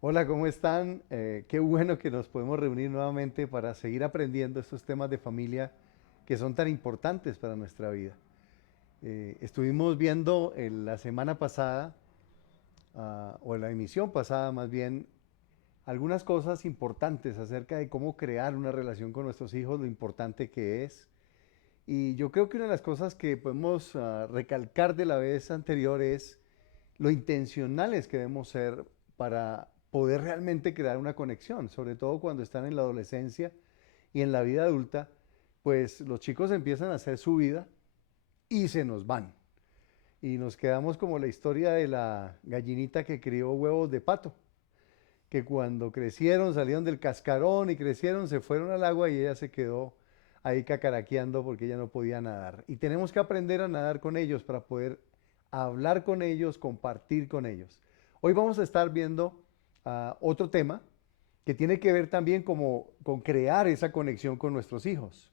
Hola, ¿cómo están? Qué bueno que nos podemos reunir nuevamente para seguir aprendiendo estos temas de familia que son tan importantes para nuestra vida. Estuvimos viendo en la semana pasada, o en la emisión pasada más bien, algunas cosas importantes acerca de cómo crear una relación con nuestros hijos, lo importante que es. Y yo creo que una de las cosas que podemos recalcar de la vez anterior es lo intencionales que debemos ser para poder realmente crear una conexión, sobre todo cuando están en la adolescencia y en la vida adulta, pues los chicos empiezan a hacer su vida y se nos van. Y nos quedamos como la historia de la gallinita que crió huevos de pato, que cuando crecieron salieron del cascarón y crecieron, se fueron al agua y ella se quedó ahí cacaraqueando porque ella no podía nadar. Y tenemos que aprender a nadar con ellos para poder hablar con ellos, compartir con ellos. Hoy vamos a estar viendo otro tema que tiene que ver también como con crear esa conexión con nuestros hijos.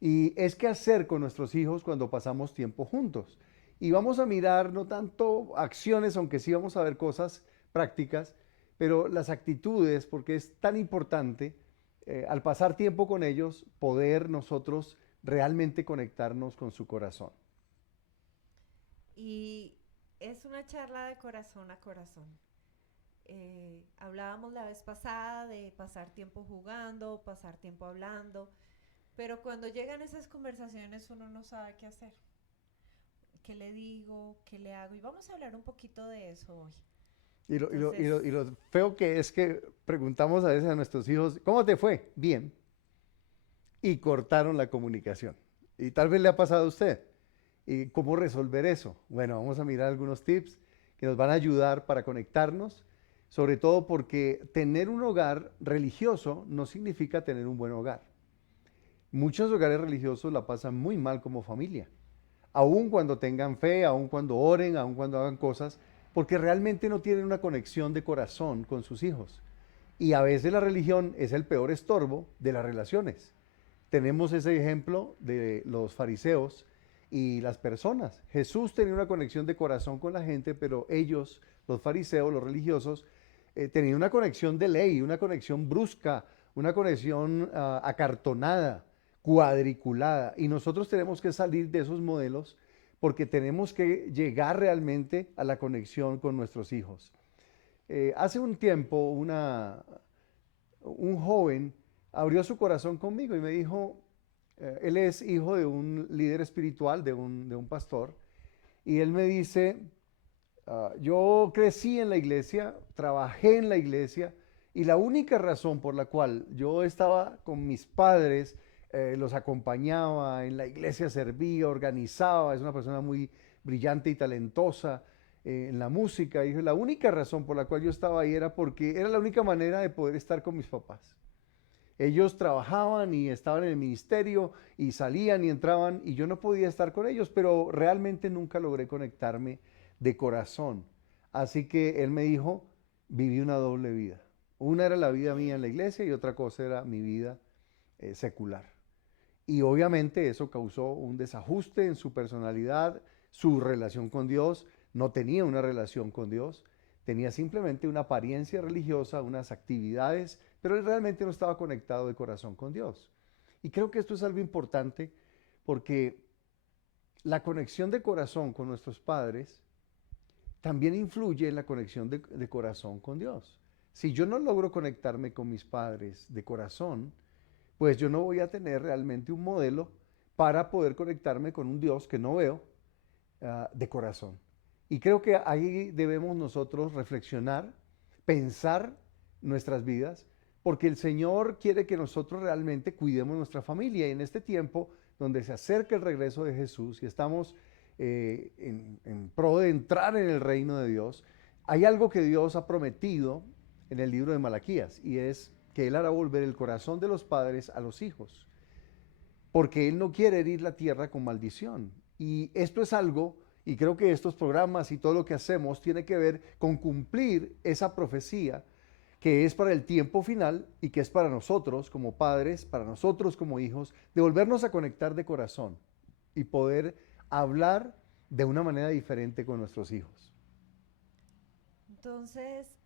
Y es qué hacer con nuestros hijos cuando pasamos tiempo juntos. Y vamos a mirar no tanto acciones, aunque sí vamos a ver cosas prácticas, pero las actitudes, porque es tan importante al pasar tiempo con ellos poder nosotros realmente conectarnos con su corazón. Y es una charla de corazón a corazón. Hablábamos la vez pasada de pasar tiempo jugando, pasar tiempo hablando, pero cuando llegan esas conversaciones uno no sabe qué hacer. ¿Qué le digo? ¿Qué le hago? Y vamos a hablar un poquito de eso hoy. Y Entonces, lo feo que es que preguntamos a veces a nuestros hijos, ¿cómo te fue? Bien. Y cortaron la comunicación. Y tal vez le ha pasado a usted. ¿Y cómo resolver eso? Bueno, vamos a mirar algunos tips que nos van a ayudar para conectarnos, sobre todo porque tener un hogar religioso no significa tener un buen hogar. Muchos hogares religiosos la pasan muy mal como familia, aun cuando tengan fe, aun cuando oren, aun cuando hagan cosas, porque realmente no tienen una conexión de corazón con sus hijos. Y a veces la religión es el peor estorbo de las relaciones. Tenemos ese ejemplo de los fariseos y las personas. Jesús tenía una conexión de corazón con la gente, pero ellos, los fariseos, los religiosos, tenían una conexión de ley, una conexión brusca, una conexión acartonada, cuadriculada. Y nosotros tenemos que salir de esos modelos porque tenemos que llegar realmente a la conexión con nuestros hijos. Hace un tiempo un joven abrió su corazón conmigo y me dijo, él es hijo de un líder espiritual, de un pastor, y él me dice, yo crecí en la iglesia, trabajé en la iglesia, y la única razón por la cual yo estaba con mis padres, los acompañaba, en la iglesia servía, organizaba, es una persona muy brillante y talentosa en la música, y dijo, la única razón por la cual yo estaba ahí era porque era la única manera de poder estar con mis papás. Ellos trabajaban y estaban en el ministerio y salían y entraban y yo no podía estar con ellos, pero realmente nunca logré conectarme de corazón. Así que él me dijo, viví una doble vida. Una era la vida mía en la iglesia y otra cosa era mi vida secular. Y obviamente eso causó un desajuste en su personalidad, su relación con Dios. No tenía una relación con Dios, tenía simplemente una apariencia religiosa, unas actividades, pero él realmente no estaba conectado de corazón con Dios. Y creo que esto es algo importante porque la conexión de corazón con nuestros padres también influye en la conexión de corazón con Dios. Si yo no logro conectarme con mis padres de corazón, pues yo no voy a tener realmente un modelo para poder conectarme con un Dios que no veo de corazón. Y creo que ahí debemos nosotros reflexionar, pensar nuestras vidas, porque el Señor quiere que nosotros realmente cuidemos nuestra familia. Y en este tiempo donde se acerca el regreso de Jesús y estamos en pro de entrar en el reino de Dios, hay algo que Dios ha prometido en el libro de Malaquías y es que Él hará volver el corazón de los padres a los hijos, porque Él no quiere herir la tierra con maldición. Y esto es algo, y creo que estos programas y todo lo que hacemos tiene que ver con cumplir esa profecía que es para el tiempo final y que es para nosotros como padres, para nosotros como hijos, de volvernos a conectar de corazón y poder hablar de una manera diferente con nuestros hijos. entonces,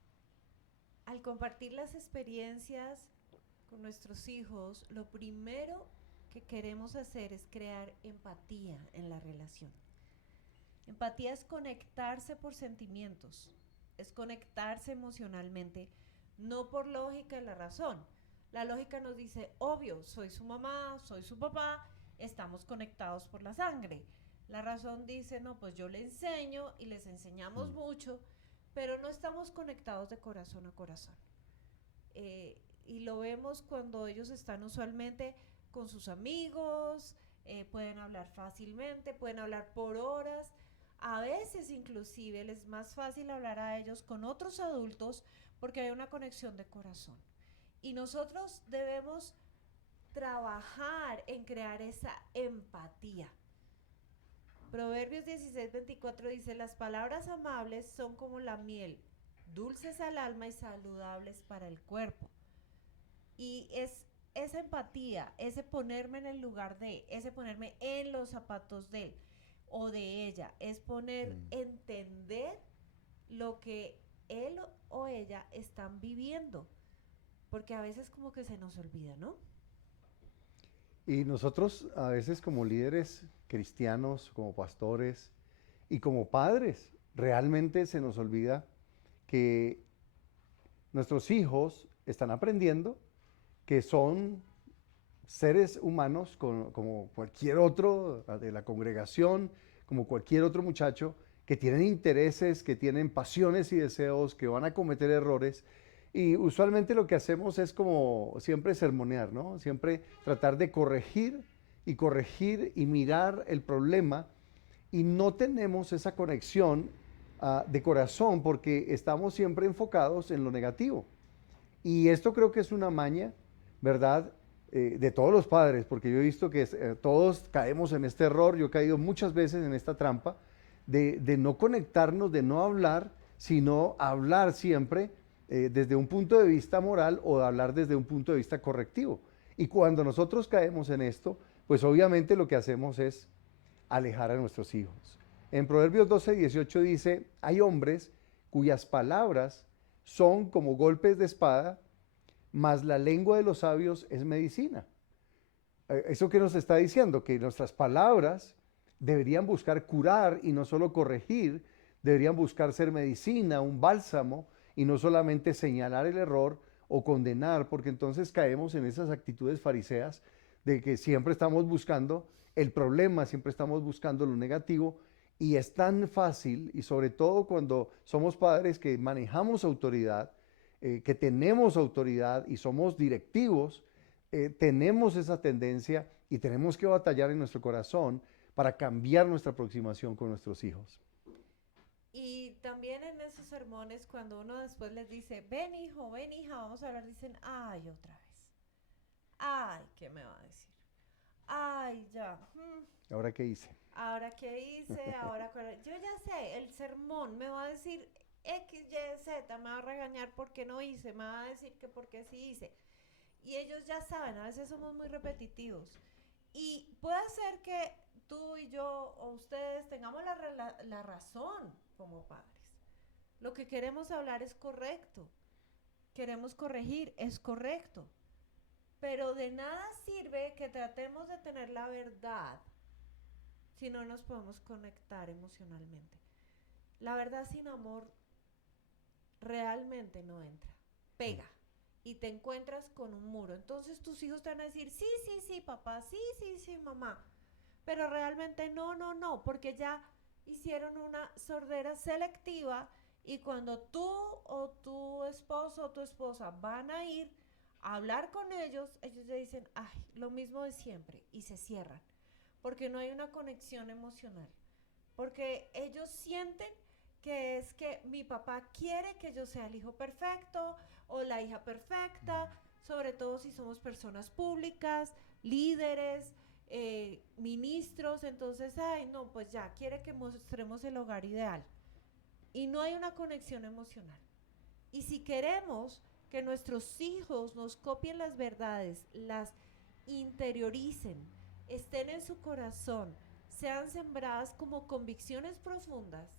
al compartir las experiencias con nuestros hijos, lo primero que queremos hacer es crear empatía en la relación. Empatía es conectarse por sentimientos, es conectarse emocionalmente, no por lógica y la razón. La lógica nos dice, obvio, soy su mamá, soy su papá, estamos conectados por la sangre. La razón dice, no, pues yo le enseño y les enseñamos mucho, pero no estamos conectados de corazón a corazón. Y lo vemos cuando ellos están usualmente con sus amigos, pueden hablar fácilmente, pueden hablar por horas. A veces inclusive les es más fácil hablar a ellos con otros adultos porque hay una conexión de corazón. Y nosotros debemos trabajar en crear esa empatía. Proverbios 16:24 dice, las palabras amables son como la miel, dulces al alma y saludables para el cuerpo. Y es esa empatía, ese ponerme en el lugar de, ese ponerme en los zapatos de él o de ella, es entender lo que él o ella están viviendo, porque a veces como que se nos olvida, ¿no? Y nosotros a veces como líderes cristianos, como pastores y como padres, realmente se nos olvida que nuestros hijos están aprendiendo que son seres humanos como cualquier otro de la congregación, como cualquier otro muchacho, que tienen intereses, que tienen pasiones y deseos, que van a cometer errores. Y usualmente lo que hacemos es como siempre sermonear, ¿no? Siempre tratar de corregir y mirar el problema, y no tenemos esa conexión de corazón porque estamos siempre enfocados en lo negativo. Y esto creo que es una maña, ¿verdad? De todos los padres, porque yo he visto que todos caemos en este error. Yo he caído muchas veces en esta trampa de no conectarnos, de no hablar, sino hablar siempre desde un punto de vista moral o de hablar desde un punto de vista correctivo. Y cuando nosotros caemos en esto, pues obviamente lo que hacemos es alejar a nuestros hijos. En Proverbios 12:18 dice, hay hombres cuyas palabras son como golpes de espada, mas la lengua de los sabios es medicina. ¿Eso qué nos está diciendo? Que nuestras palabras deberían buscar curar y no solo corregir, deberían buscar ser medicina, un bálsamo, y no solamente señalar el error o condenar, porque entonces caemos en esas actitudes fariseas de que siempre estamos buscando el problema, siempre estamos buscando lo negativo, y es tan fácil, y sobre todo cuando somos padres que manejamos autoridad, que tenemos autoridad y somos directivos, tenemos esa tendencia y tenemos que batallar en nuestro corazón para cambiar nuestra aproximación con nuestros hijos. Y también en esos sermones, cuando uno después les dice, ven hijo, ven hija, vamos a hablar, dicen, ay, otra vez. Ay, ¿qué me va a decir? Ay, ya. ¿Ahora qué hice? Ahora qué hice, yo ya sé, el sermón me va a decir X, Y, Z, me va a regañar porque no hice, me va a decir que porque sí hice. Y ellos ya saben, a veces somos muy repetitivos. Y puede ser que tú y yo o ustedes tengamos la razón como padres. Lo que queremos hablar es correcto. Queremos corregir, es correcto. Pero de nada sirve que tratemos de tener la verdad si no nos podemos conectar emocionalmente. La verdad sin amor realmente no entra, pega y te encuentras con un muro. Entonces tus hijos te van a decir, sí, sí, sí, papá, sí, sí, sí, mamá. Pero realmente no, no, no, porque ya hicieron una sordera selectiva y cuando tú o tu esposo o tu esposa van a ir a hablar con ellos, ellos le dicen, ay, lo mismo de siempre y se cierran. Porque no hay una conexión emocional. Porque ellos sienten que es que mi papá quiere que yo sea el hijo perfecto o la hija perfecta, sobre todo si somos personas públicas, líderes, ministros, entonces, ay, no, pues ya, quiere que mostremos el hogar ideal. Y no hay una conexión emocional. Y si queremos que nuestros hijos nos copien las verdades, las interioricen, estén en su corazón, sean sembradas como convicciones profundas,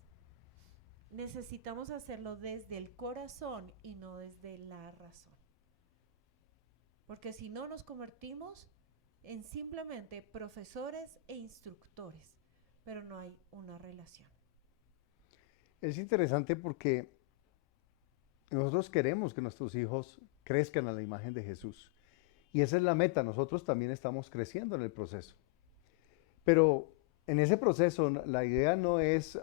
necesitamos hacerlo desde el corazón y no desde la razón. Porque si no nos convertimos en simplemente profesores e instructores, pero no hay una relación. Es interesante porque nosotros queremos que nuestros hijos crezcan a la imagen de Jesús. Y esa es la meta. Nosotros también estamos creciendo en el proceso. Pero en ese proceso la idea no es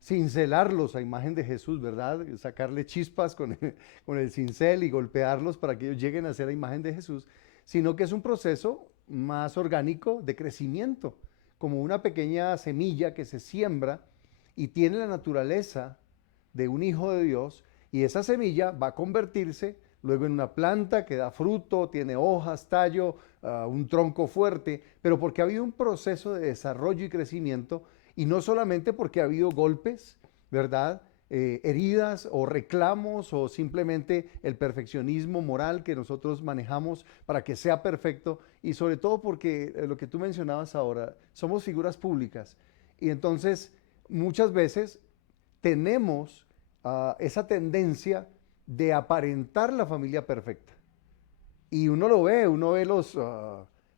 cincelarlos a imagen de Jesús, ¿verdad? Sacarle chispas con el cincel y golpearlos para que ellos lleguen a ser la imagen de Jesús, sino que es un proceso más orgánico de crecimiento, como una pequeña semilla que se siembra y tiene la naturaleza de un hijo de Dios, y esa semilla va a convertirse luego en una planta que da fruto, tiene hojas, tallo, un tronco fuerte, pero porque ha habido un proceso de desarrollo y crecimiento, y no solamente porque ha habido golpes, ¿verdad? Heridas o reclamos o simplemente el perfeccionismo moral que nosotros manejamos para que sea perfecto, y sobre todo porque lo que tú mencionabas ahora, somos figuras públicas, y entonces muchas veces tenemos esa tendencia de aparentar la familia perfecta. Y uno ve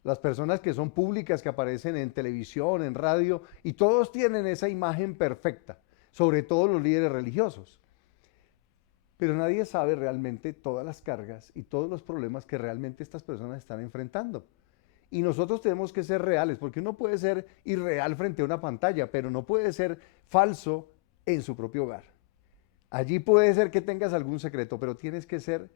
las personas que son públicas, que aparecen en televisión, en radio, y todos tienen esa imagen perfecta, sobre todo los líderes religiosos. Pero nadie sabe realmente todas las cargas y todos los problemas que realmente estas personas están enfrentando. Y nosotros tenemos que ser reales, porque uno puede ser irreal frente a una pantalla, pero no puede ser falso en su propio hogar. Allí puede ser que tengas algún secreto, pero tienes que ser,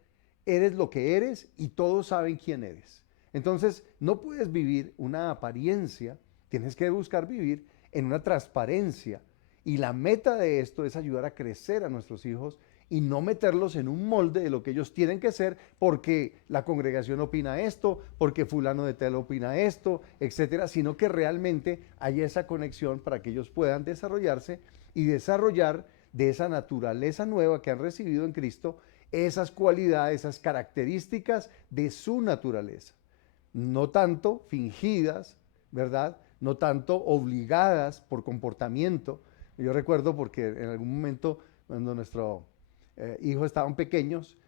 eres lo que eres y todos saben quién eres. Entonces, no puedes vivir una apariencia, tienes que buscar vivir en una transparencia. Y la meta de esto es ayudar a crecer a nuestros hijos y no meterlos en un molde de lo que ellos tienen que ser porque la congregación opina esto, porque fulano de tal opina esto, etcétera, sino que realmente haya esa conexión para que ellos puedan desarrollarse y desarrollar de esa naturaleza nueva que han recibido en Cristo, esas cualidades, esas características de su naturaleza. No tanto fingidas, ¿verdad? No tanto obligadas por comportamiento. Yo recuerdo porque en algún momento, cuando nuestro hijo estaban pequeños,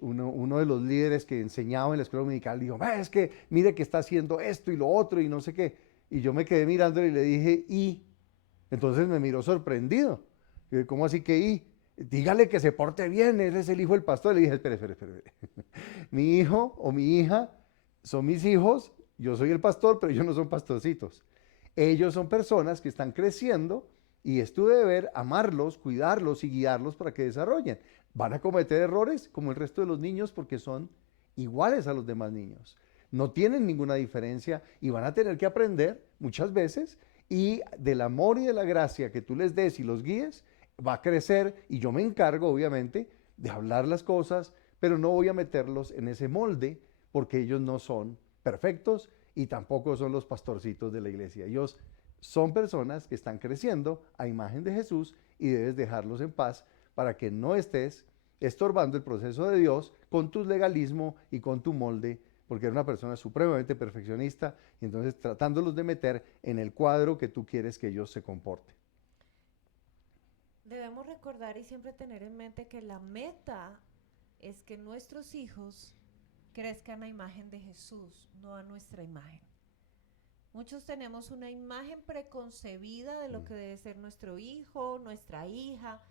uno de los líderes que enseñaba en la escuela dominical dijo, es que mire que está haciendo esto y lo otro y no sé qué. Y yo me quedé mirándole y le dije, ¿y? Entonces me miró sorprendido. ¿Cómo así que y? Dígale que se porte bien, él es el hijo del pastor. Le dije, espere. Mi hijo o mi hija son mis hijos, yo soy el pastor, pero ellos no son pastorcitos. Ellos son personas que están creciendo y es tu deber amarlos, cuidarlos y guiarlos para que desarrollen. Van a cometer errores como el resto de los niños porque son iguales a los demás niños. No tienen ninguna diferencia y van a tener que aprender muchas veces, y del amor y de la gracia que tú les des y los guíes, va a crecer, y yo me encargo obviamente de hablar las cosas, pero no voy a meterlos en ese molde porque ellos no son perfectos y tampoco son los pastorcitos de la iglesia. Ellos son personas que están creciendo a imagen de Jesús y debes dejarlos en paz para que no estés estorbando el proceso de Dios con tu legalismo y con tu molde, porque eres una persona supremamente perfeccionista y entonces tratándolos de meter en el cuadro que tú quieres que ellos se comporten. Debemos recordar y siempre tener en mente que la meta es que nuestros hijos crezcan a imagen de Jesús, no a nuestra imagen. Muchos tenemos una imagen preconcebida de lo que debe ser nuestro hijo, nuestra hija,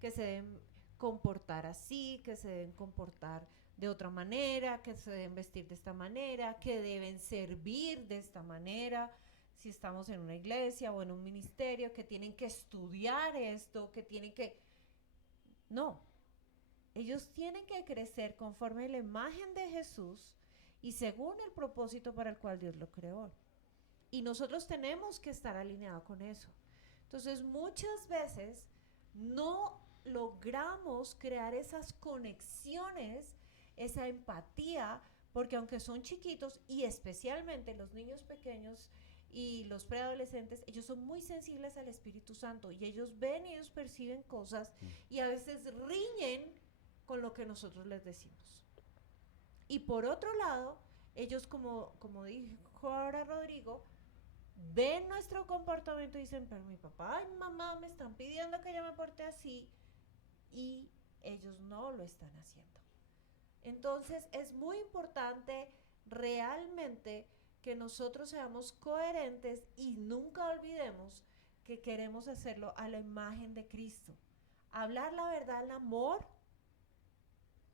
que se deben comportar así, que se deben comportar de otra manera, que se deben vestir de esta manera, que deben servir de esta manera, si estamos en una iglesia o en un ministerio, que tienen que estudiar esto, que tienen que... No, ellos tienen que crecer conforme a la imagen de Jesús y según el propósito para el cual Dios lo creó. Y nosotros tenemos que estar alineados con eso. Entonces, muchas veces no logramos crear esas conexiones, esa empatía, porque aunque son chiquitos y especialmente los niños pequeños y los preadolescentes, ellos son muy sensibles al Espíritu Santo y ellos ven y ellos perciben cosas y a veces riñen con lo que nosotros les decimos. Y por otro lado, ellos como dijo ahora Rodrigo, ven nuestro comportamiento y dicen, pero mi papá y mi mamá me están pidiendo que yo me porte así y ellos no lo están haciendo. Entonces es muy importante realmente que nosotros seamos coherentes y nunca olvidemos que queremos hacerlo a la imagen de Cristo. Hablar la verdad, el amor,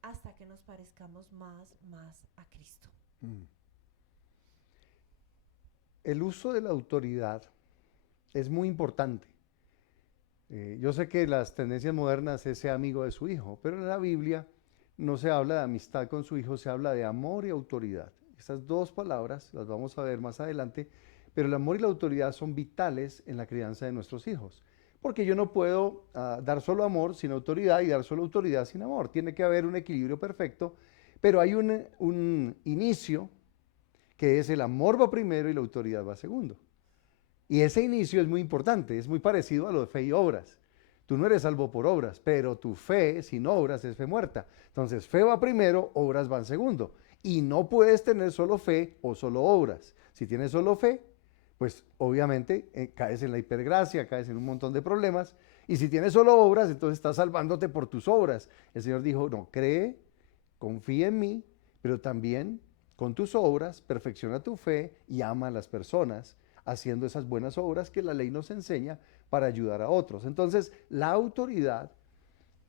hasta que nos parezcamos más a Cristo. Mm. El uso de la autoridad es muy importante. Yo sé que las tendencias modernas es ser amigo de su hijo, pero en la Biblia no se habla de amistad con su hijo, se habla de amor y autoridad. Estas dos palabras las vamos a ver más adelante, pero el amor y la autoridad son vitales en la crianza de nuestros hijos. Porque yo no puedo dar solo amor sin autoridad y dar solo autoridad sin amor. Tiene que haber un equilibrio perfecto, pero hay un inicio que es el amor va primero y la autoridad va segundo. Y ese inicio es muy importante, es muy parecido a lo de fe y obras. Tú no eres salvo por obras, pero tu fe sin obras es fe muerta. Entonces, fe va primero, obras van segundo. Y no puedes tener solo fe o solo obras. Si tienes solo fe, pues obviamente caes en la hipergracia, caes en un montón de problemas. Y si tienes solo obras, entonces estás salvándote por tus obras. El Señor dijo, no, cree, confía en mí, pero también con tus obras perfecciona tu fe y ama a las personas haciendo esas buenas obras que la ley nos enseña para ayudar a otros. Entonces, la autoridad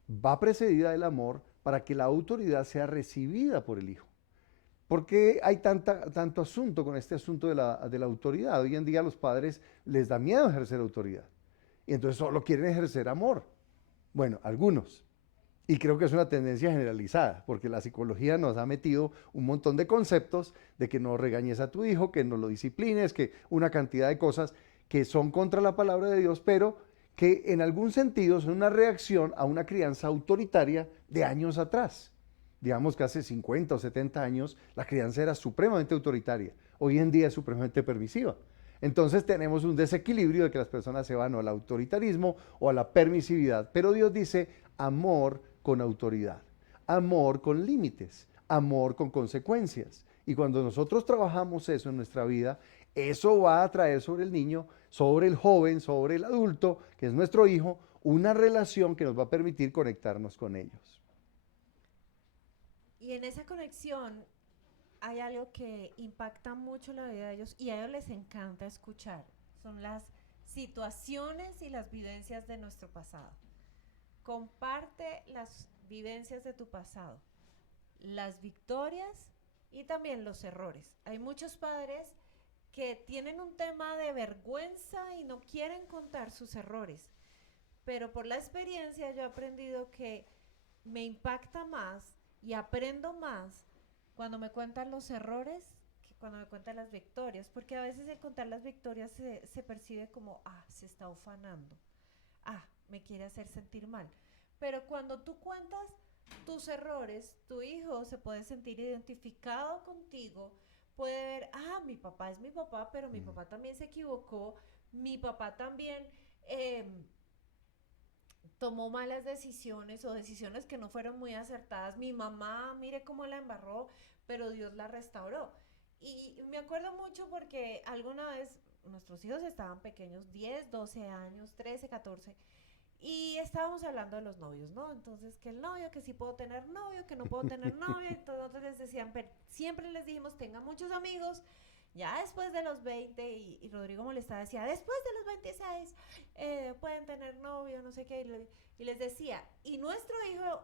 va precedida del amor para que la autoridad sea recibida por el hijo. ¿Por qué hay tanto asunto con este asunto de la autoridad? Hoy en día a los padres les da miedo ejercer autoridad y entonces solo quieren ejercer amor. Bueno, algunos. Y creo que es una tendencia generalizada, porque la psicología nos ha metido un montón de conceptos de que no regañes a tu hijo, que no lo disciplines, que una cantidad de cosas que son contra la palabra de Dios, pero que en algún sentido son una reacción a una crianza autoritaria de años atrás. Digamos que hace 50 o 70 años la crianza era supremamente autoritaria, hoy en día es supremamente permisiva. Entonces tenemos un desequilibrio de que las personas se van o al autoritarismo o a la permisividad, pero Dios dice amor con autoridad, amor con límites, amor con consecuencias. Y cuando nosotros trabajamos eso en nuestra vida, eso va a traer sobre el niño, sobre el joven, sobre el adulto, que es nuestro hijo, una relación que nos va a permitir conectarnos con ellos. Y en esa conexión hay algo que impacta mucho la vida de ellos y a ellos les encanta escuchar. Son las situaciones y las vivencias de nuestro pasado. Comparte las vivencias de tu pasado, las victorias y también los errores. Hay muchos padres que tienen un tema de vergüenza y no quieren contar sus errores, pero por la experiencia yo he aprendido que me impacta más y aprendo más cuando me cuentan los errores que cuando me cuentan las victorias, porque a veces el contar las victorias se percibe como, se está ufanando, me quiere hacer sentir mal. Pero cuando tú cuentas tus errores, tu hijo se puede sentir identificado contigo, puede ver, mi papá es mi papá, pero mi papá también se equivocó, mi papá también eh, tomó malas decisiones o decisiones que no fueron muy acertadas. Mi mamá, mire cómo la embarró, pero Dios la restauró. Y me acuerdo mucho porque alguna vez nuestros hijos estaban pequeños, 10, 12 años, 13, 14, y estábamos hablando de los novios, ¿no? Entonces, que el novio, que sí puedo tener novio, que no puedo tener novio. Entonces les decían, pero siempre les dijimos, tengan muchos amigos. Ya después de los 20, y Rodrigo molestaba, decía, después de los 26, pueden tener novio, no sé qué. Y les decía, y nuestro hijo,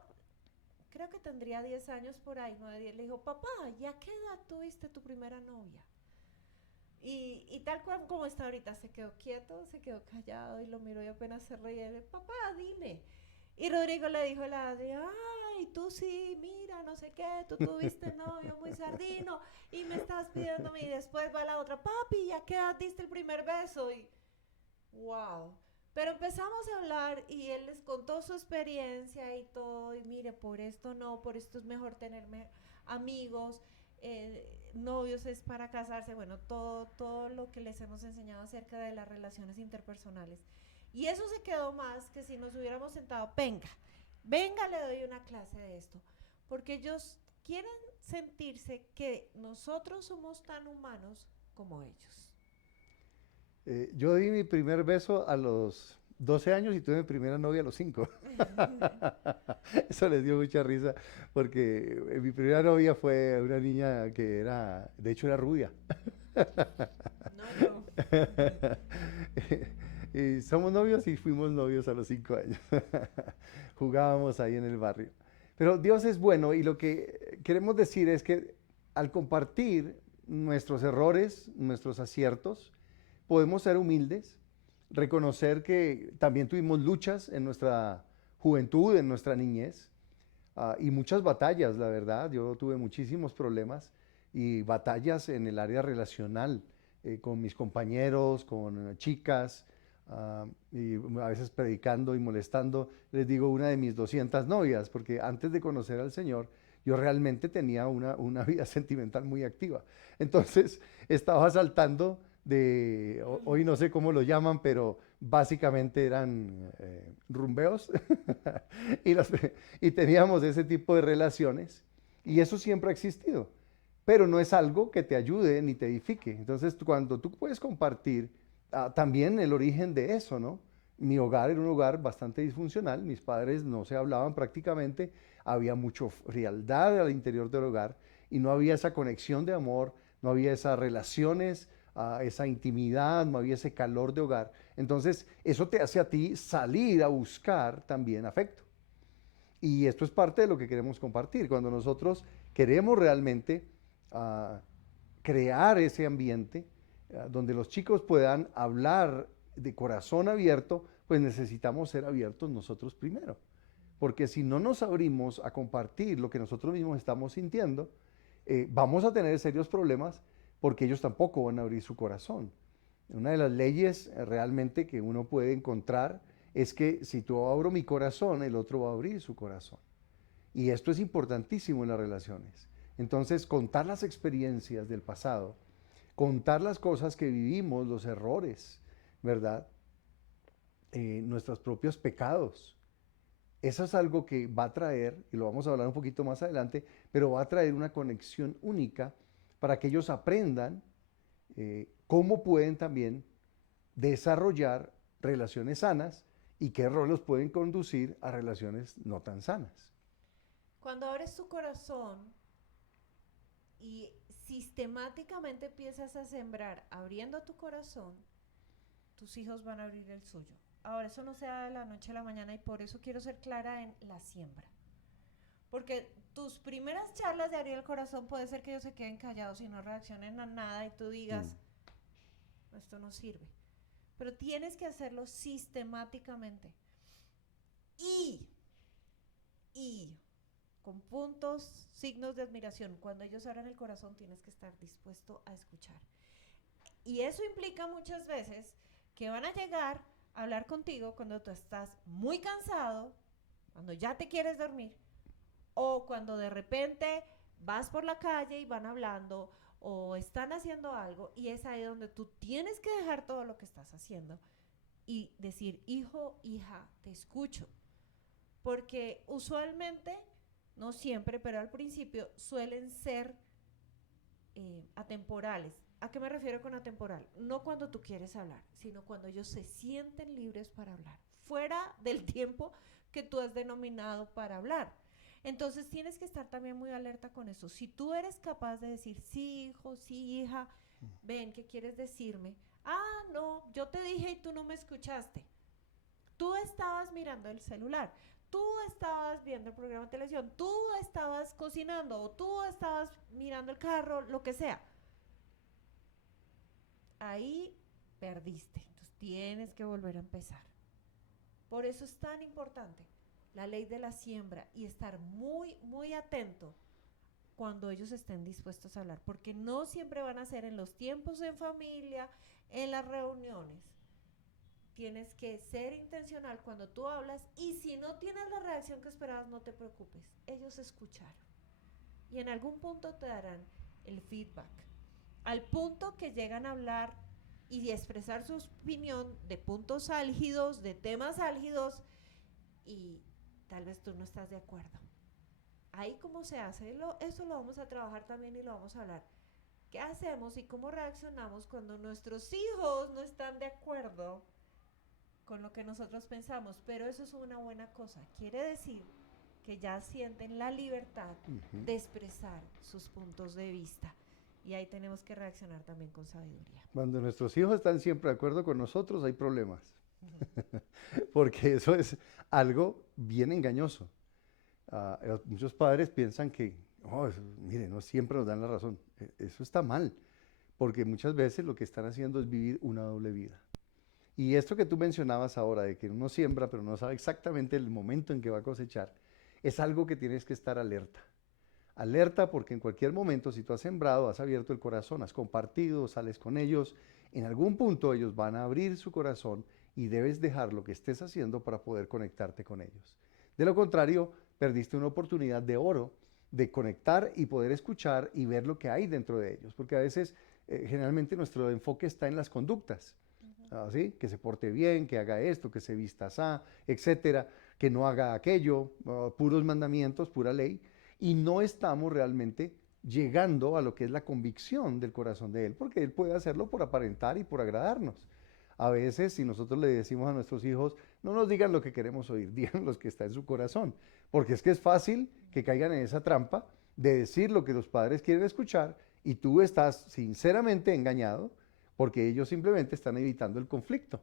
creo que tendría 10 años por ahí, 9, 10, le dijo, papá, ¿ya qué edad tuviste tu primera novia? Y tal cual como está ahorita, se quedó quieto, se quedó callado y lo miró y apenas se reía. Papá, dime. Y Rodrigo le dijo la de, ay, tú sí, mira, no sé qué, tú tuviste novio muy sardino y me estás pidiéndome. Y después va la otra, papi, ¿ya qué edad diste el primer beso? Y wow. Pero empezamos a hablar y él les contó su experiencia y todo. Y mire, por esto no, por esto es mejor tenerme amigos. Novios es para casarse, bueno, todo lo que les hemos enseñado acerca de las relaciones interpersonales. Y eso se quedó más que si nos hubiéramos sentado, venga, le doy una clase de esto, porque ellos quieren sentirse que nosotros somos tan humanos como ellos. Yo di mi primer beso a los 12 años y tuve mi primera novia a los 5. Eso les dio mucha risa porque mi primera novia fue una niña que era, de hecho era rubia. No yo. Y somos novios y fuimos novios a los 5 años. Jugábamos ahí en el barrio. Pero Dios es bueno y lo que queremos decir es que al compartir nuestros errores, nuestros aciertos, podemos ser humildes, reconocer que también tuvimos luchas en nuestra juventud, en nuestra niñez, y muchas batallas, la verdad. Yo tuve muchísimos problemas y batallas en el área relacional, con mis compañeros, con chicas, y a veces predicando y molestando. Les digo, una de mis 200 novias, porque antes de conocer al Señor, yo realmente tenía una vida sentimental muy activa. Entonces, estaba saltando de, hoy no sé cómo lo llaman, pero básicamente eran rumbeos y, y teníamos ese tipo de relaciones y eso siempre ha existido, pero no es algo que te ayude ni te edifique. Entonces, cuando tú puedes compartir también el origen de eso, ¿no? Mi hogar era un hogar bastante disfuncional, mis padres no se hablaban prácticamente, había mucha frialdad al interior del hogar y no había esa conexión de amor, no había esas relaciones, esa intimidad, no había ese calor de hogar. Entonces, eso te hace a ti salir a buscar también afecto. Y esto es parte de lo que queremos compartir. Cuando nosotros queremos realmente uh, crear ese ambiente donde los chicos puedan hablar de corazón abierto, pues necesitamos ser abiertos nosotros primero. Porque si no nos abrimos a compartir lo que nosotros mismos estamos sintiendo, vamos a tener serios problemas porque ellos tampoco van a abrir su corazón. Una de las leyes realmente que uno puede encontrar es que si tú abro mi corazón, el otro va a abrir su corazón. Y esto es importantísimo en las relaciones. Entonces, contar las experiencias del pasado, contar las cosas que vivimos, los errores, ¿verdad? Nuestros propios pecados. Eso es algo que va a traer, y lo vamos a hablar un poquito más adelante, pero va a traer una conexión única para que ellos aprendan cómo pueden también desarrollar relaciones sanas y qué roles pueden conducir a relaciones no tan sanas. Cuando abres tu corazón y sistemáticamente empiezas a sembrar abriendo tu corazón, tus hijos van a abrir el suyo. Ahora, eso no se da de la noche a la mañana y por eso quiero ser clara en la siembra. Porque tus primeras charlas de abrir el corazón puede ser que ellos se queden callados y no reaccionen a nada y tú digas, esto no sirve. Pero tienes que hacerlo sistemáticamente. Y con puntos, signos de admiración. Cuando ellos abran el corazón tienes que estar dispuesto a escuchar. Y eso implica muchas veces que van a llegar a hablar contigo cuando tú estás muy cansado, cuando ya te quieres dormir, o cuando de repente vas por la calle y van hablando o están haciendo algo y es ahí donde tú tienes que dejar todo lo que estás haciendo y decir, hijo, hija, te escucho. Porque usualmente, no siempre, pero al principio suelen ser atemporales. ¿A qué me refiero con atemporal? No cuando tú quieres hablar, sino cuando ellos se sienten libres para hablar, fuera del tiempo que tú has denominado para hablar. Entonces tienes que estar también muy alerta con eso. Si tú eres capaz de decir, sí, hijo, sí, hija, ven, ¿qué quieres decirme? Ah, no, yo te dije y tú no me escuchaste. Tú estabas mirando el celular, tú estabas viendo el programa de televisión, tú estabas cocinando o tú estabas mirando el carro, lo que sea. Ahí perdiste. Entonces tienes que volver a empezar. Por eso es tan importante la ley de la siembra y estar muy, muy atento cuando ellos estén dispuestos a hablar, porque no siempre van a ser en los tiempos en familia, en las reuniones. Tienes que ser intencional cuando tú hablas y si no tienes la reacción que esperabas, no te preocupes. Ellos escucharon y en algún punto te darán el feedback. Al punto que llegan a hablar y expresar su opinión de puntos álgidos, de temas álgidos y tal vez tú no estás de acuerdo. Ahí cómo se hace, eso lo vamos a trabajar también y lo vamos a hablar. ¿Qué hacemos y cómo reaccionamos cuando nuestros hijos no están de acuerdo con lo que nosotros pensamos? Pero eso es una buena cosa. Quiere decir que ya sienten la libertad Ujú. de expresar sus puntos de vista. Y ahí tenemos que reaccionar también con sabiduría. Cuando nuestros hijos están siempre de acuerdo con nosotros, hay problemas, Ujú. porque eso es algo bien engañoso. Muchos padres piensan que, oh, mire, no siempre nos dan la razón. Eso está mal, porque muchas veces lo que están haciendo es vivir una doble vida. Y esto que tú mencionabas ahora, de que uno siembra, pero no sabe exactamente el momento en que va a cosechar, es algo que tienes que estar alerta. Alerta porque en cualquier momento, si tú has sembrado, has abierto el corazón, has compartido, sales con ellos, en algún punto ellos van a abrir su corazón y debes dejar lo que estés haciendo para poder conectarte con ellos. De lo contrario, perdiste una oportunidad de oro de conectar y poder escuchar y ver lo que hay dentro de ellos, porque a veces, generalmente nuestro enfoque está en las conductas. Ujú. ¿Sí? Que se porte bien, que haga esto, que se vista así, etcétera, que no haga aquello, puros mandamientos, pura ley, y no estamos realmente llegando a lo que es la convicción del corazón de Él, porque Él puede hacerlo por aparentar y por agradarnos. A veces, si nosotros le decimos a nuestros hijos, no nos digan lo que queremos oír, digan lo que está en su corazón, porque es que es fácil que caigan en esa trampa de decir lo que los padres quieren escuchar y tú estás sinceramente engañado porque ellos simplemente están evitando el conflicto,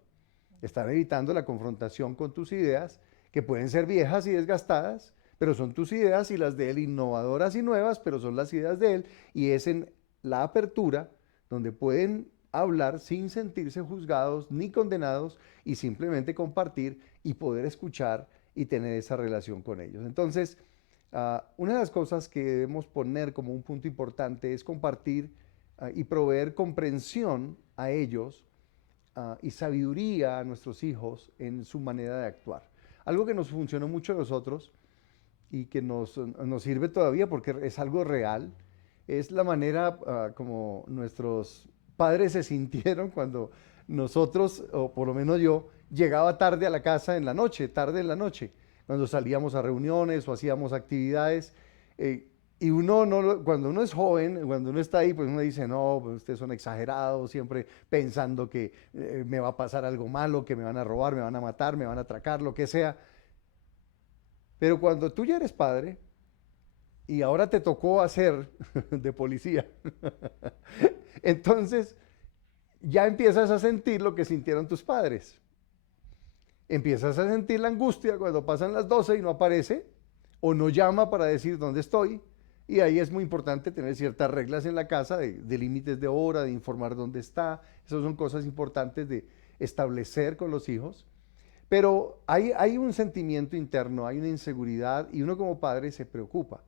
están evitando la confrontación con tus ideas, que pueden ser viejas y desgastadas, pero son tus ideas y las de él innovadoras y nuevas, pero son las ideas de él, y es en la apertura donde pueden hablar sin sentirse juzgados ni condenados y simplemente compartir y poder escuchar y tener esa relación con ellos. Entonces, una de las cosas que debemos poner como un punto importante es compartir y proveer comprensión a ellos y sabiduría a nuestros hijos en su manera de actuar. Algo que nos funcionó mucho a nosotros y que nos sirve todavía porque es algo real, es la manera como nuestros padres se sintieron cuando nosotros, o por lo menos yo, llegaba tarde a la casa en la noche, tarde en la noche, cuando salíamos a reuniones o hacíamos actividades. Y uno no, cuando uno es joven, cuando uno está ahí, pues uno dice, no, pues ustedes son exagerados, siempre pensando que me va a pasar algo malo, que me van a robar, me van a matar, me van a atracar, lo que sea. Pero cuando tú ya eres padre y ahora te tocó hacer de policía, entonces ya empiezas a sentir lo que sintieron tus padres. Empiezas a sentir la angustia cuando pasan las 12 y no aparece o no llama para decir dónde estoy. Y ahí es muy importante tener ciertas reglas en la casa de límites de hora, de informar dónde está. Esas son cosas importantes de establecer con los hijos. Pero hay un sentimiento interno, hay una inseguridad y uno como padre se preocupa.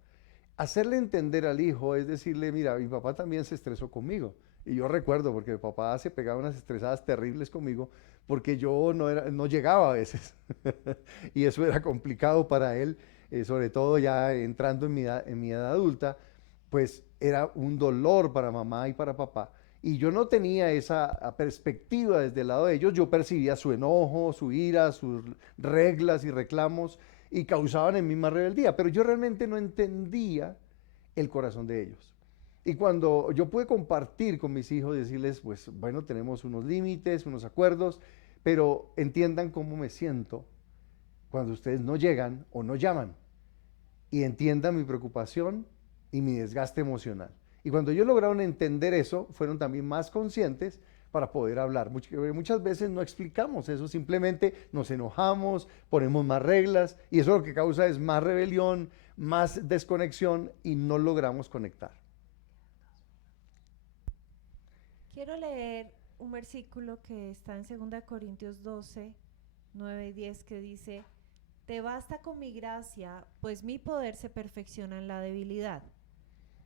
Hacerle entender al hijo es decirle, mira, mi papá también se estresó conmigo. Y yo recuerdo, porque mi papá se pegaba unas estresadas terribles conmigo, porque yo no llegaba a veces. Y eso era complicado para él, sobre todo ya entrando en mi edad adulta, pues era un dolor para mamá y para papá. Y yo no tenía esa perspectiva desde el lado de ellos, yo percibía su enojo, su ira, sus reglas y reclamos y causaban en mí más rebeldía, pero yo realmente no entendía el corazón de ellos. Y cuando yo pude compartir con mis hijos, decirles, pues bueno, tenemos unos límites, unos acuerdos, pero entiendan cómo me siento cuando ustedes no llegan o no llaman y entiendan mi preocupación y mi desgaste emocional. Y cuando ellos lograron entender eso, fueron también más conscientes para poder hablar. Muchas veces no explicamos eso, simplemente nos enojamos, ponemos más reglas y eso lo que causa es más rebelión, más desconexión y no logramos conectar. Quiero leer un versículo que está en 2 Corintios 12, 9 y 10 que dice, te basta con mi gracia, pues mi poder se perfecciona en la debilidad.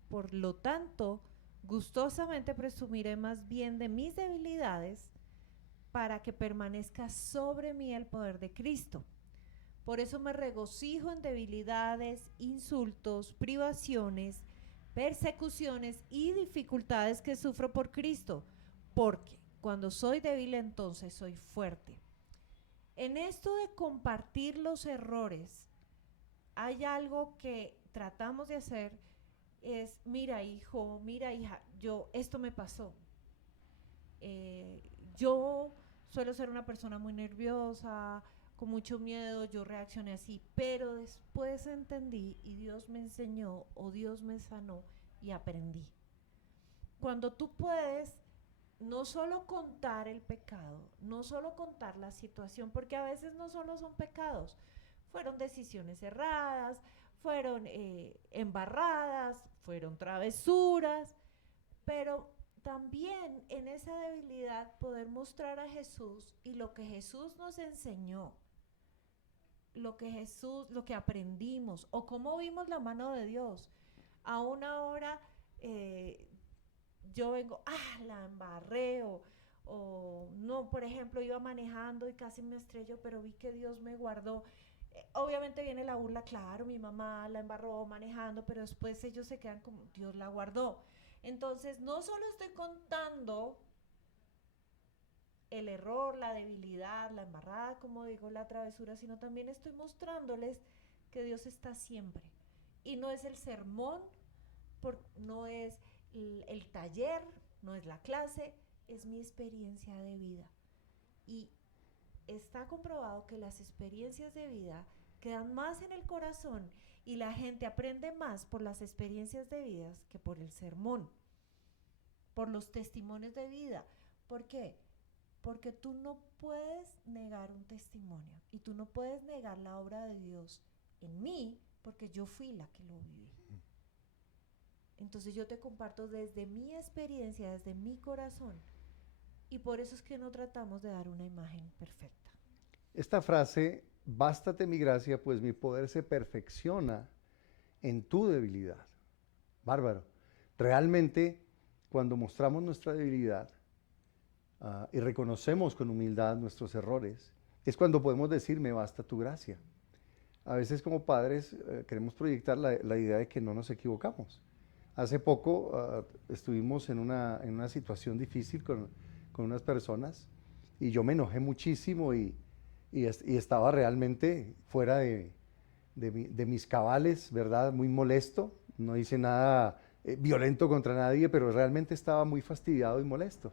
Por lo tanto, gustosamente presumiré más bien de mis debilidades para que permanezca sobre mí el poder de Cristo. Por eso me regocijo en debilidades, insultos, privaciones, persecuciones y dificultades que sufro por Cristo, porque cuando soy débil entonces soy fuerte. En esto de compartir los errores, hay algo que tratamos de hacer es, mira hijo, mira hija, esto me pasó. Eh, yo suelo ser una persona muy nerviosa, con mucho miedo, yo reaccioné así, pero después entendí y Dios me enseñó o Dios me sanó y aprendí. Cuando tú puedes no solo contar el pecado, no solo contar la situación, porque a veces no solo son pecados, fueron decisiones erradas, fueron embarradas, fueron travesuras, pero también en esa debilidad poder mostrar a Jesús y lo que Jesús nos enseñó, lo que aprendimos o cómo vimos la mano de Dios. A una hora eh, yo vengo, la embarré o no, por ejemplo, iba manejando y casi me estrello, pero vi que Dios me guardó. Obviamente viene la burla, claro, mi mamá la embarró manejando, pero después ellos se quedan como, Dios la guardó. Entonces, no solo estoy contando el error, la debilidad, la embarrada, como digo, la travesura, sino también estoy mostrándoles que Dios está siempre. Y no es el sermón, no es el taller, no es la clase, es mi experiencia de vida. Y está comprobado que las experiencias de vida quedan más en el corazón y la gente aprende más por las experiencias de vida que por el sermón, por los testimonios de vida. ¿Por qué? Porque tú no puedes negar un testimonio y tú no puedes negar la obra de Dios en mí porque yo fui la que lo viví. Entonces yo te comparto desde mi experiencia, desde mi corazón, y por eso es que no tratamos de dar una imagen perfecta. Esta frase, bástate mi gracia, pues mi poder se perfecciona en tu debilidad. Bárbaro. Realmente, cuando mostramos nuestra debilidad y reconocemos con humildad nuestros errores, es cuando podemos decir, me basta tu gracia. A veces como padres queremos proyectar la idea de que no nos equivocamos. Hace poco estuvimos en una situación difícil con unas personas y yo me enojé muchísimo y estaba realmente fuera de mis cabales, ¿verdad? Muy molesto. No hice nada violento contra nadie, pero realmente estaba muy fastidiado y molesto.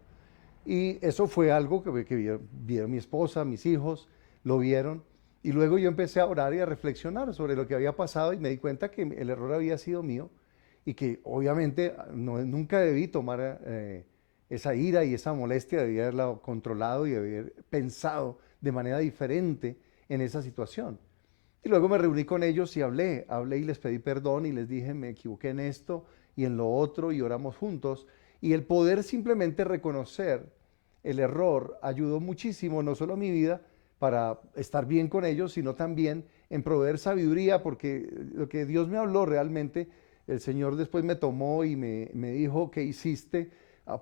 Y eso fue algo que vieron mi esposa, mis hijos, lo vieron. Y luego yo empecé a orar y a reflexionar sobre lo que había pasado y me di cuenta que el error había sido mío y que obviamente nunca debí tomar esa ira y esa molestia, debí haberla controlado y haber pensado de manera diferente en esa situación. Y luego me reuní con ellos y hablé y les pedí perdón y les dije, me equivoqué en esto y en lo otro y oramos juntos. Y el poder simplemente reconocer el error ayudó muchísimo, no solo a mi vida, para estar bien con ellos, sino también en proveer sabiduría, porque lo que Dios me habló realmente, el Señor después me tomó y me dijo, ¿qué hiciste?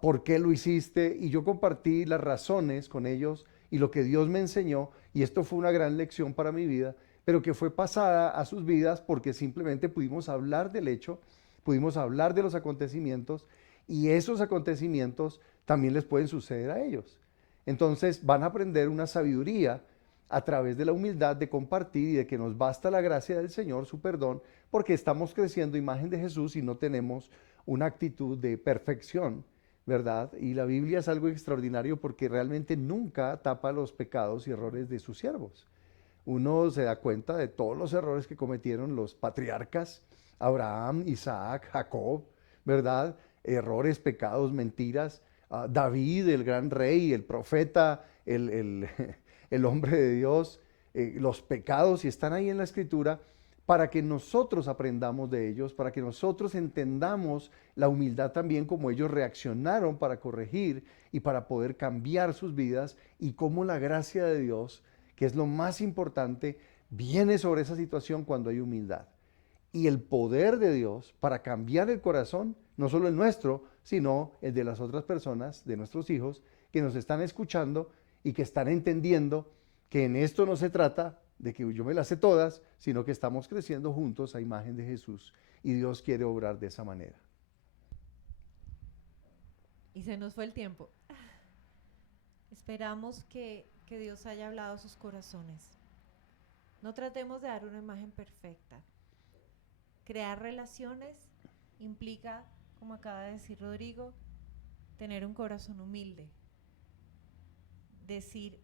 ¿Por qué lo hiciste? Y yo compartí las razones con ellos y lo que Dios me enseñó, y esto fue una gran lección para mi vida, pero que fue pasada a sus vidas porque simplemente pudimos hablar del hecho, pudimos hablar de los acontecimientos, y esos acontecimientos también les pueden suceder a ellos. Entonces van a aprender una sabiduría a través de la humildad de compartir y de que nos basta la gracia del Señor, su perdón, porque estamos creciendo imagen de Jesús y no tenemos una actitud de perfección, ¿verdad? Y la Biblia es algo extraordinario porque realmente nunca tapa los pecados y errores de sus siervos. Uno se da cuenta de todos los errores que cometieron los patriarcas, Abraham, Isaac, Jacob, ¿verdad? Errores, pecados, mentiras. David, el gran rey, el profeta, el hombre de Dios, los pecados, y están ahí en la escritura para que nosotros aprendamos de ellos, para que nosotros entendamos la humildad también, como ellos reaccionaron para corregir y para poder cambiar sus vidas, y cómo la gracia de Dios, que es lo más importante, viene sobre esa situación cuando hay humildad. Y el poder de Dios para cambiar el corazón, no solo el nuestro, sino el de las otras personas, de nuestros hijos, que nos están escuchando y que están entendiendo que en esto no se trata de que yo me las sé todas, sino que estamos creciendo juntos a imagen de Jesús y Dios quiere obrar de esa manera. Y se nos fue el tiempo. Esperamos que Dios haya hablado a sus corazones. No tratemos de dar una imagen perfecta. Crear relaciones implica, como acaba de decir Rodrigo, tener un corazón humilde. Decir,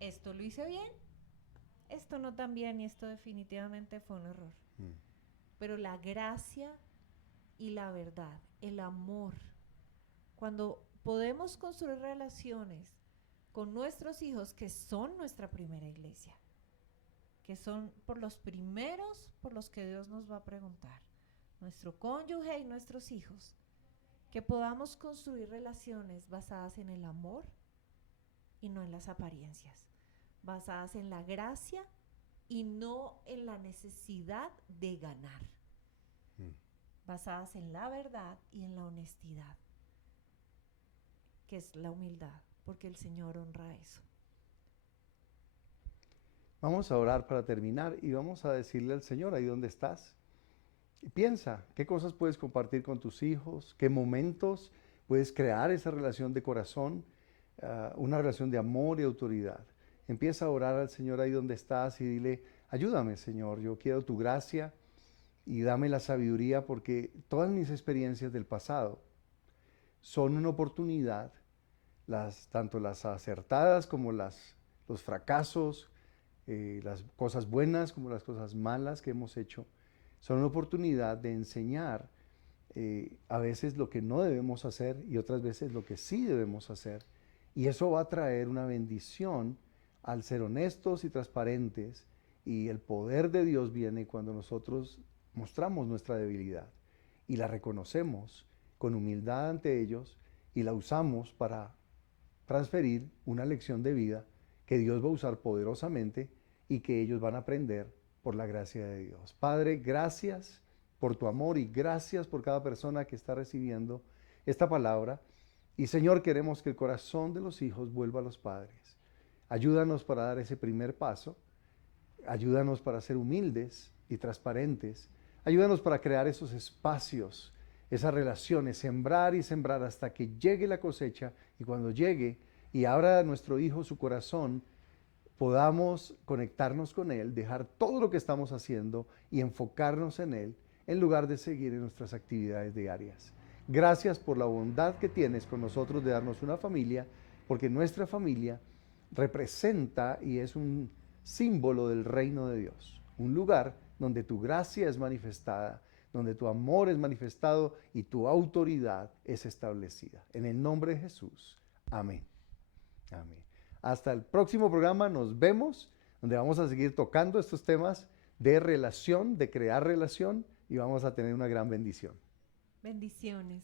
esto lo hice bien, esto no tan bien y esto definitivamente fue un error. Pero la gracia y la verdad, el amor, cuando podemos construir relaciones con nuestros hijos, que son nuestra primera iglesia, que son por los primeros por los que Dios nos va a preguntar, nuestro cónyuge y nuestros hijos, que podamos construir relaciones basadas en el amor y no en las apariencias, basadas en la gracia y no en la necesidad de ganar, basadas en la verdad y en la honestidad, que es la humildad, porque el Señor honra eso. Vamos a orar para terminar y vamos a decirle al Señor ahí donde estás. Y piensa, ¿qué cosas puedes compartir con tus hijos? ¿Qué momentos puedes crear esa relación de corazón? Una relación de amor y autoridad. Empieza a orar al Señor ahí donde estás y dile, ayúdame Señor, yo quiero tu gracia y dame la sabiduría porque todas mis experiencias del pasado son una oportunidad, tanto las acertadas como los fracasos, las cosas buenas como las cosas malas que hemos hecho, son una oportunidad de enseñar a veces lo que no debemos hacer y otras veces lo que sí debemos hacer. Y eso va a traer una bendición al ser honestos y transparentes, y el poder de Dios viene cuando nosotros mostramos nuestra debilidad y la reconocemos con humildad ante ellos y la usamos para transferir una lección de vida que Dios va a usar poderosamente y que ellos van a aprender por la gracia de Dios. Padre, gracias por tu amor y gracias por cada persona que está recibiendo esta palabra. Y Señor, queremos que el corazón de los hijos vuelva a los padres. Ayúdanos para dar ese primer paso. Ayúdanos para ser humildes y transparentes. Ayúdanos para crear esos espacios, esas relaciones, sembrar y sembrar hasta que llegue la cosecha, y cuando llegue y abra a nuestro hijo su corazón, podamos conectarnos con él, dejar todo lo que estamos haciendo y enfocarnos en él en lugar de seguir en nuestras actividades diarias. Gracias por la bondad que tienes con nosotros de darnos una familia, porque nuestra familia representa y es un símbolo del reino de Dios, un lugar donde tu gracia es manifestada, donde tu amor es manifestado y tu autoridad es establecida. En el nombre de Jesús. Amén. Amén. Hasta el próximo programa, nos vemos, donde vamos a seguir tocando estos temas de relación, de crear relación, y vamos a tener una gran bendición. Bendiciones.